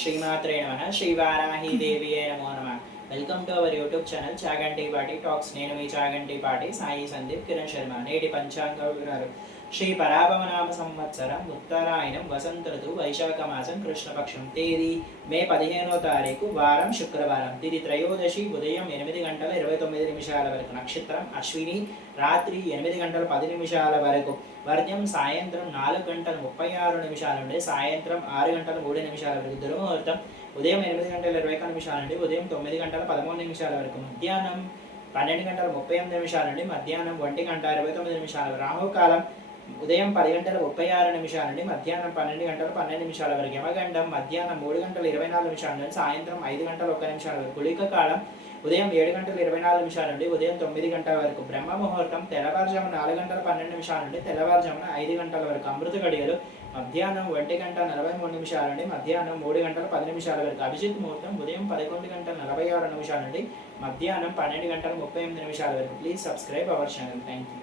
శ్రీమాత్రే నమ శ్రీవారాహి దేవియే నమో నమ. Welcome to our YouTube channel Chaganti పాటి టాక్స్. నేను మీ చాగంటి పాటి సాయి సందీప్ కిరణ్ శర్మ. నేటి పంచాంగ వివరాలు. శ్రీ పరాభవనామ సంవత్సరం ఉత్తరాయణం వసంత ఋతువు వైశాఖ మాసం కృష్ణపక్షం. తేదీ మే 15వ తారీఖు, వారం శుక్రవారం. తిది త్రయోదశి, ఉదయం 8:29 వరకు. నక్షత్రం అశ్విని, రాత్రి 8:10 వరకు. వర్ణ్యం సాయంత్రం 4:36 నుండి సాయంత్రం 6:03 వరకు. దుర్ముహూర్తం ఉదయం 8:21 నుండి ఉదయం 9:13 వరకు. మధ్యాహ్నం 12:38 నుండి మధ్యాహ్నం 1:29. రాహుకాలం ఉదయం 10:36 నుండి మధ్యాహ్నం 12:12 వరకు. యమగండం మధ్యాహ్నం 3:24 నుండి సాయంత్రం 5:01 వరకు. గుళిక కాలం ఉదయం 7:24 నుండి ఉదయం 9 గంటల వరకు. బ్రహ్మ ముహూర్తం తెల్లవారుజామున 4:12 నుండి తెల్లవారుజామున 5 గంటల వరకు. అమృత గడియలు మధ్యాహ్నం 1:43 నుండి మధ్యాహ్నం 3:10 వరకు. అభిజిత్ ముహూర్తం ఉదయం 11:46 నుండి మధ్యాహ్నం 12:38 వరకు. Please subscribe our channel. Thank you.